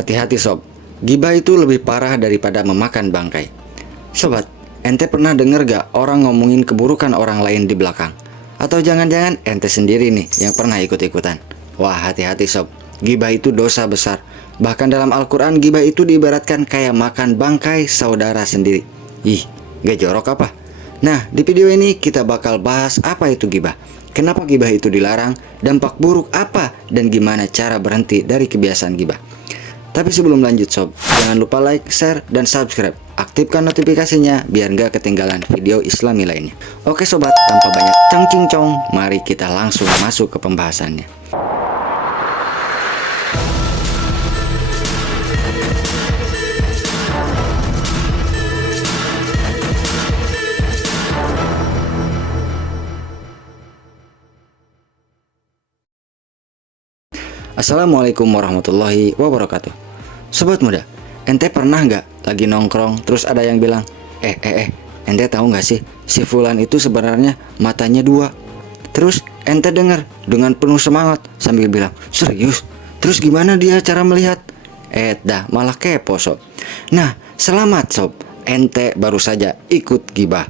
Hati-hati sob, gibah itu lebih parah daripada memakan bangkai. Sobat, ente pernah denger gak orang ngomongin keburukan orang lain di belakang? Atau jangan-jangan ente sendiri nih yang pernah ikut-ikutan? Wah, hati-hati sob, gibah itu dosa besar. Bahkan dalam Al-Quran gibah itu diibaratkan kayak makan bangkai saudara sendiri. Ih, gak jorok apa? Nah, di video ini kita bakal bahas apa itu gibah, kenapa gibah itu dilarang, dampak buruk apa, dan gimana cara berhenti dari kebiasaan gibah. Tapi sebelum lanjut sob, jangan lupa like, share, dan subscribe. Aktifkan notifikasinya biar nggak ketinggalan video islami lainnya. Oke sobat, tanpa banyak cang-cing-cong, mari kita langsung masuk ke pembahasannya. Assalamualaikum warahmatullahi wabarakatuh. Sobat muda, ente pernah nggak lagi nongkrong terus ada yang bilang, ente tahu nggak sih si fulan itu sebenarnya matanya dua. Terus ente dengar dengan penuh semangat sambil bilang, serius? Terus gimana dia cara melihat? Dah malah kepo sob. Nah, selamat sob, ente baru saja ikut gibah.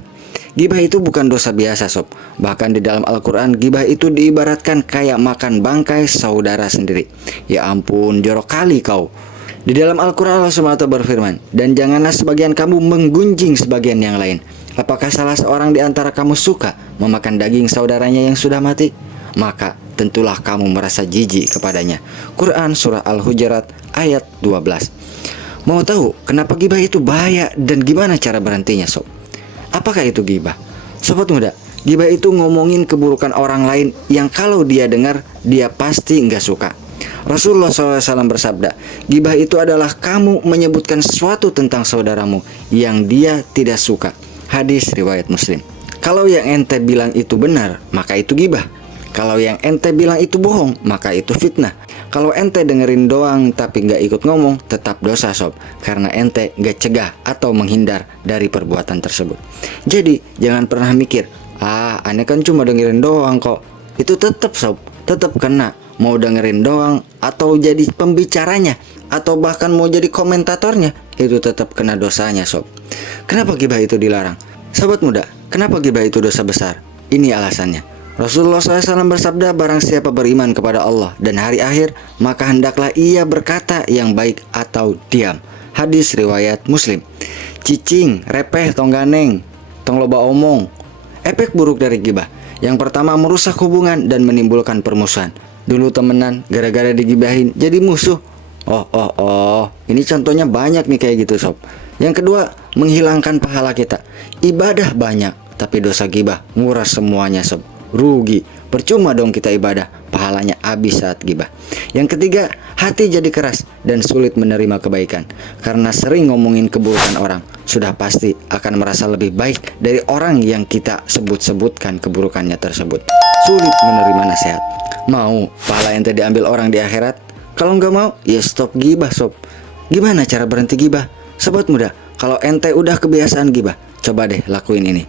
Gibah itu bukan dosa biasa sob. Bahkan di dalam Al-Quran gibah itu diibaratkan kayak makan bangkai saudara sendiri. Ya ampun, jorok kali kau. Di dalam Al-Quran Allah SWT berfirman, dan janganlah sebagian kamu menggunjing sebagian yang lain. Apakah salah seorang di antara kamu suka memakan daging saudaranya yang sudah mati? Maka tentulah kamu merasa jijik kepadanya. Quran Surah Al-Hujurat ayat 12. Mau tahu kenapa gibah itu bahaya dan gimana cara berhentinya sob? Apakah itu gibah? Sobat muda, gibah itu ngomongin keburukan orang lain yang kalau dia dengar, dia pasti nggak suka. Rasulullah SAW bersabda, gibah itu adalah kamu menyebutkan sesuatu tentang saudaramu yang dia tidak suka. Hadis riwayat Muslim. Kalau yang ente bilang itu benar, maka itu gibah. Kalau yang ente bilang itu bohong, maka itu fitnah. Kalau ente dengerin doang tapi nggak ikut ngomong, tetap dosa sob, karena ente nggak cegah atau menghindar dari perbuatan tersebut. Jadi jangan pernah mikir, aneh kan cuma dengerin doang kok. Itu tetap sob, tetap kena. Mau dengerin doang atau jadi pembicaranya atau bahkan mau jadi komentatornya, itu tetap kena dosanya sob. Kenapa gibah itu dilarang? Sobat muda, kenapa gibah itu dosa besar? Ini alasannya. Rasulullah SAW bersabda, barang siapa beriman kepada Allah dan hari akhir, maka hendaklah ia berkata yang baik atau diam. Hadis riwayat Muslim. Cicing, repeh, tong ganeng, tong loba omong. Efek buruk dari gibah. Yang pertama, merusak hubungan dan menimbulkan permusuhan. Dulu temenan, gara-gara digibahin jadi musuh. Ini contohnya banyak nih kayak gitu sob. Yang kedua, menghilangkan pahala kita. Ibadah banyak, tapi dosa gibah nguras semuanya sob. Rugi, percuma dong kita ibadah, pahalanya habis saat gibah. Yang ketiga, hati jadi keras dan sulit menerima kebaikan. Karena sering ngomongin keburukan orang, sudah pasti akan merasa lebih baik dari orang yang kita sebut-sebutkan keburukannya tersebut. Sulit menerima nasihat. Mau pahala ente diambil orang di akhirat? Kalau nggak mau, ya stop gibah sob. Gimana cara berhenti gibah? Sobat muda, kalau ente udah kebiasaan gibah, coba deh lakuin ini.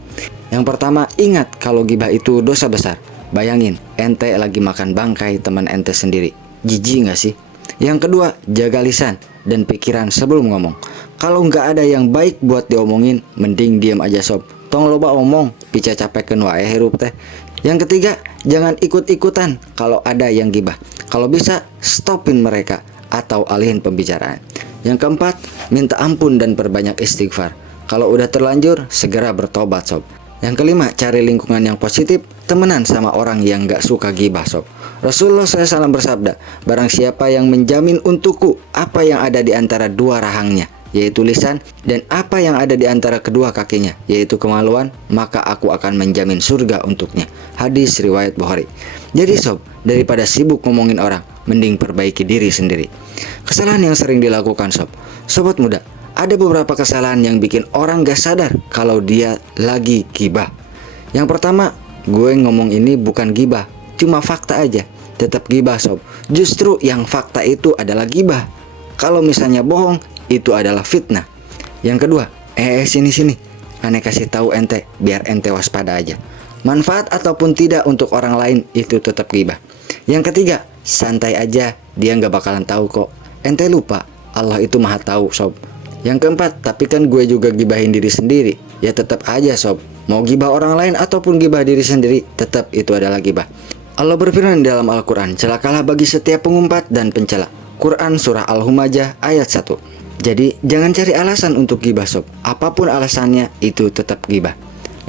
Yang pertama, ingat kalau gibah itu dosa besar. Bayangin, ente lagi makan bangkai teman ente sendiri. Jijik nggak sih? Yang kedua, jaga lisan dan pikiran sebelum ngomong. Kalau nggak ada yang baik buat diomongin, mending diam aja sob. Tong loba omong, pica capeken wae hirup teh. Yang ketiga, jangan ikut-ikutan kalau ada yang gibah. Kalau bisa, stopin mereka atau alihin pembicaraan. Yang keempat, minta ampun dan perbanyak istighfar. Kalau udah terlanjur, segera bertobat sob. Yang kelima, cari lingkungan yang positif, temenan sama orang yang gak suka gibah sob. Rasulullah SAW bersabda, barang siapa yang menjamin untukku apa yang ada di antara dua rahangnya, yaitu lisan, dan apa yang ada di antara kedua kakinya, yaitu kemaluan, maka aku akan menjamin surga untuknya. Hadis riwayat Bukhari. Jadi sob, daripada sibuk ngomongin orang, mending perbaiki diri sendiri. Kesalahan yang sering dilakukan sob. Sobat muda, ada beberapa kesalahan yang bikin orang gak sadar kalau dia lagi gibah. Yang pertama, gue ngomong ini bukan gibah, cuma fakta aja. Tetap gibah sob. Justru yang fakta itu adalah gibah. Kalau misalnya bohong, itu adalah fitnah. Yang kedua, sini. Aneh kasih tahu ente, biar ente waspada aja. Manfaat ataupun tidak untuk orang lain, itu tetap gibah. Yang ketiga, santai aja, dia gak bakalan tahu kok. Ente lupa, Allah itu maha tahu sob. Yang keempat, tapi kan gue juga gibahin diri sendiri. Ya tetap aja sob, mau gibah orang lain ataupun gibah diri sendiri, tetap itu adalah gibah. Allah berfirman dalam Al-Quran, celakalah bagi setiap pengumpat dan pencela. Quran Surah Al-Humajah ayat 1. Jadi jangan cari alasan untuk gibah sob. Apapun alasannya itu tetap gibah.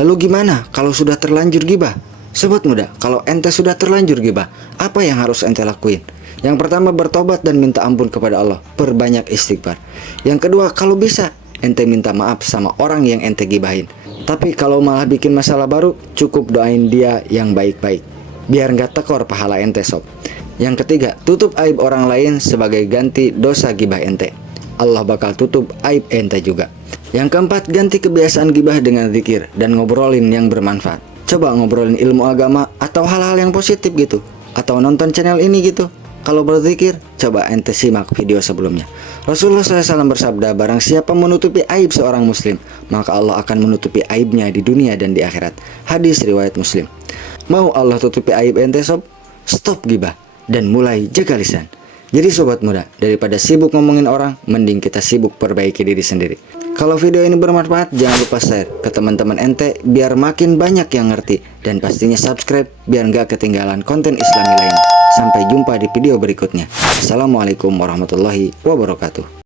Lalu gimana kalau sudah terlanjur gibah? Sobat muda, kalau ente sudah terlanjur gibah, apa yang harus ente lakuin? Yang pertama, bertobat dan minta ampun kepada Allah, perbanyak istighfar. Yang kedua, kalau bisa ente minta maaf sama orang yang ente gibahin. Tapi kalau malah bikin masalah baru, cukup doain dia yang baik-baik, biar nggak tekor pahala ente sob. Yang ketiga, tutup aib orang lain sebagai ganti dosa gibah ente. Allah bakal tutup aib ente juga. Yang keempat, ganti kebiasaan gibah dengan zikir dan ngobrolin yang bermanfaat. Coba ngobrolin ilmu agama atau hal-hal yang positif gitu, atau nonton channel ini gitu. Kalau berzikir, coba ente simak video sebelumnya. Rasulullah SAW bersabda, barang siapa menutupi aib seorang muslim, maka Allah akan menutupi aibnya di dunia dan di akhirat. Hadis riwayat Muslim. Mau Allah tutupi aib ente sob? Stop gibah dan mulai jaga lisan. Jadi sobat muda, daripada sibuk ngomongin orang, mending kita sibuk perbaiki diri sendiri. Kalau video ini bermanfaat, jangan lupa share ke teman-teman ente biar makin banyak yang ngerti. Dan pastinya subscribe biar nggak ketinggalan konten Islami lain. Sampai jumpa di video berikutnya. Assalamualaikum warahmatullahi wabarakatuh.